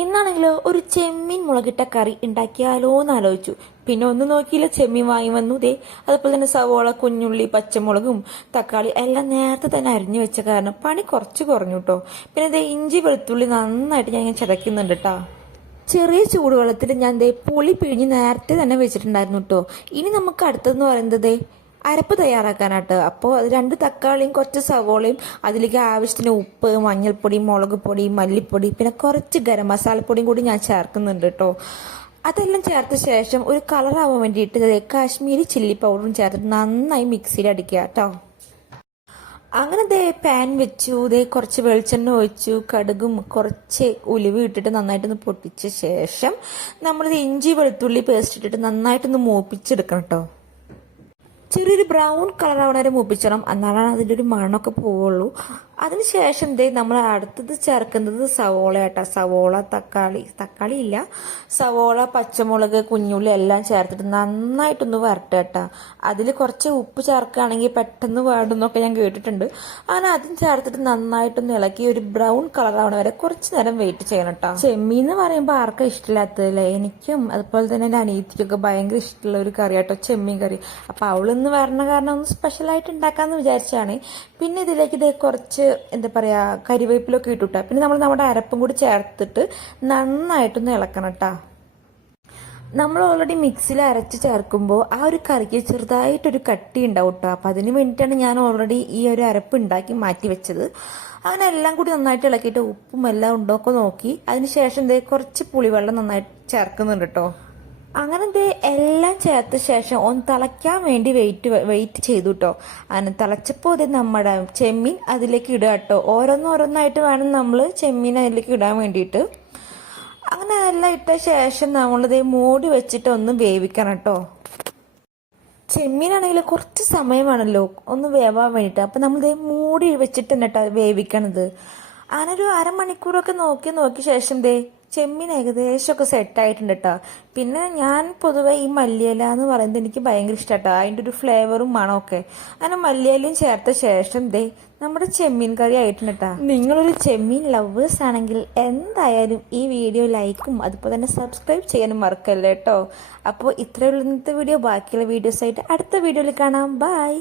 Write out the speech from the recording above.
ഇന്നാണെങ്കിലോ ഒരു ചെമ്മീൻ മുളകിട്ട കറി ഉണ്ടാക്കിയാലോ എന്ന് ആലോചിച്ചു. പിന്നെ ഒന്നും നോക്കിയില്ല, ചെമ്മീൻ വാങ്ങി വന്നു. ദേ അതുപോലെ തന്നെ സവോള, കുഞ്ഞുള്ളി, പച്ചമുളകും തക്കാളി എല്ലാം നേരത്തെ തന്നെ അരിഞ്ഞു വെച്ച കാരണം പണി കുറച്ച് കുറഞ്ഞു കേട്ടോ. പിന്നെ ദേ ഇഞ്ചി വെളുത്തുള്ളി നന്നായിട്ട് ഞാൻ ഇങ്ങനെ ചതയ്ക്കുന്നുണ്ട് കേട്ടോ. ചെറിയ ചൂടുവെള്ളത്തിൽ ഞാൻ ദേ പുളി പിഴിഞ്ഞ് നേരത്തെ തന്നെ വെച്ചിട്ടുണ്ടായിരുന്നു കേട്ടോ. ഇനി നമുക്ക് അടുത്തതെന്ന് പറയുന്നത് അരപ്പ് തയ്യാറാക്കാനായിട്ട്. അപ്പോൾ അത് 2 തക്കാളിയും കുറച്ച് സവോളയും അതിലേക്ക് ആവശ്യത്തിന് ഉപ്പ്, മഞ്ഞൾപ്പൊടി, മുളക് പൊടി, മല്ലിപ്പൊടി, പിന്നെ കുറച്ച് ഗരം മസാലപ്പൊടിയും കൂടി ഞാൻ ചേർക്കുന്നുണ്ട് കേട്ടോ. അതെല്ലാം ചേർത്ത ശേഷം ഒരു കളറാവാൻ വേണ്ടിയിട്ട് കാശ്മീരി ചില്ലി പൗഡറും ചേർത്തിട്ട് നന്നായി മിക്സിയിൽ അടിക്കുക കേട്ടോ. അങ്ങനെ പാൻ വെച്ചു, കുറച്ച് വെളിച്ചെണ്ണ ഒഴിച്ചു, കടുകും കുറച്ച് ഉലുവ ഇട്ടിട്ട് നന്നായിട്ടൊന്ന് പൊട്ടിച്ച ശേഷം നമ്മളിത് ഇഞ്ചി വെളുത്തുള്ളി പേസ്റ്റ് ഇട്ടിട്ട് നന്നായിട്ടൊന്ന് മൂപ്പിച്ചെടുക്കണം കേട്ടോ. ചെറിയൊരു ബ്രൗൺ കളർ ആവണ വരെ മൂപ്പിച്ചണം, എന്നാലാണ് അതിൻ്റെ ഒരു മണമൊക്കെ പോവുള്ളൂ. അതിനുശേഷം നമ്മൾ അടുത്തത് ചേർക്കുന്നത് സവോള ആട്ടാ. സവോള, തക്കാളി ഇല്ല, സവോള, പച്ചമുളക്, കുഞ്ഞുള്ളി എല്ലാം ചേർത്തിട്ട് നന്നായിട്ടൊന്ന് വരട്ടേട്ടാ. അതിൽ കുറച്ച് ഉപ്പ് ചേർക്കുകയാണെങ്കിൽ പെട്ടെന്ന് വേണ്ടുന്നൊക്കെ ഞാൻ കേട്ടിട്ടുണ്ട്. അങ്ങനെ അതും ചേർത്തിട്ട് നന്നായിട്ടൊന്ന് ഇളക്കി ഒരു ബ്രൗൺ കളർ ആവണ വരെ കുറച്ച് നേരം വെയിറ്റ് ചെയ്യണം കേട്ടോ. ചെമ്മീൻ എന്ന് പറയുമ്പോൾ ആർക്കും ഇഷ്ടമില്ലാത്തതല്ലേ? എനിക്കും അതുപോലെ തന്നെ എൻ്റെ അനിയത്തിക്കൊക്കെ ഭയങ്കര ഇഷ്ടമുള്ള ഒരു കറി കേട്ടോ, ചെമ്മീൻ കറി. അപ്പോൾ അവളൊന്ന് വരണ കാരണം ഒന്ന് സ്പെഷ്യലായിട്ട് ഉണ്ടാക്കാമെന്ന് വിചാരിച്ചാണ്. പിന്നെ ഇതിലേക്ക് കുറച്ച് എന്താ പറയുക കരിവേപ്പിലൊക്കെ ഇട്ടുട്ടാ. പിന്നെ നമ്മൾ നമ്മുടെ അരപ്പും കൂടി ചേർത്തിട്ട് നന്നായിട്ടൊന്ന് ഇളക്കണം കേട്ടാ. നമ്മൾ ഓൾറെഡി മിക്സിയിൽ അരച്ച് ചേർക്കുമ്പോൾ ആ ഒരു കറിക്ക് ചെറുതായിട്ടൊരു കട്ടി ഉണ്ടാവും കേട്ടോ. അപ്പം അതിന് വേണ്ടിയിട്ടാണ് ഞാൻ ഓൾറെഡി ഈ ഒരു അരപ്പ് ഉണ്ടാക്കി മാറ്റി വെച്ചത്. അങ്ങനെ എല്ലാം കൂടി നന്നായിട്ട് ഇളക്കിയിട്ട് ഉപ്പും എല്ലാം ഉണ്ടോക്കെ നോക്കി അതിനുശേഷം കുറച്ച് പുളിവെള്ളം നന്നായിട്ട് ചേർക്കുന്നുണ്ട് കേട്ടോ. അങ്ങനെ എല്ലാം ചേർത്ത ശേഷം ഒന്ന് തിളയ്ക്കാൻ വേണ്ടി വെയിറ്റ് ചെയ്തു കേട്ടോ. അങ്ങനെ തിളച്ചപ്പോൾ നമ്മുടെ ചെമ്മീൻ അതിലേക്ക് ഇടുക കേട്ടോ. ഓരോന്നായിട്ട് വേണം നമ്മൾ ചെമ്മീൻ അതിലേക്ക് ഇടാൻ വേണ്ടിയിട്ട്. അങ്ങനെ എല്ലാം ഇട്ട ശേഷം നമ്മളിത് മൂടി വെച്ചിട്ട് ഒന്ന് വേവിക്കണം കേട്ടോ. ചെമ്മീനാണെങ്കിൽ കുറച്ച് സമയമാണല്ലോ ഒന്ന് വേവാൻ വേണ്ടിയിട്ട്. അപ്പം നമ്മളിത് മൂടി വെച്ചിട്ട് തന്നെ കേട്ടോ വേവിക്കണത്. അങ്ങനെ ഒരു അരമണിക്കൂറൊക്കെ നോക്കിയ ശേഷം ചെമ്മീൻ ഏകദേശമൊക്കെ സെറ്റായിട്ടുണ്ട് കേട്ടോ. പിന്നെ ഞാൻ പൊതുവെ ഈ മല്ലിയില എന്ന് പറയുന്നത് എനിക്ക് ഭയങ്കര ഇഷ്ടം കേട്ടോ, അതിൻ്റെ ഒരു ഫ്ലേവറും മണമൊക്കെ. അങ്ങനെ മല്ലിയിലയും ചേർത്ത ശേഷം നമ്മുടെ ചെമ്മീൻ കറി ആയിട്ടുണ്ട് കേട്ടോ. നിങ്ങളൊരു ചെമ്മീൻ ലവേഴ്സ് ആണെങ്കിൽ എന്തായാലും ഈ വീഡിയോ ലൈക്കും അതുപോലെ തന്നെ സബ്സ്ക്രൈബ് ചെയ്യാനും മറക്കല്ലേ കേട്ടോ. അപ്പോൾ ഇത്രയുള്ള ഇന്നത്തെ വീഡിയോ. ബാക്കിയുള്ള വീഡിയോസായിട്ട് അടുത്ത വീഡിയോയിൽ കാണാം. ബൈ.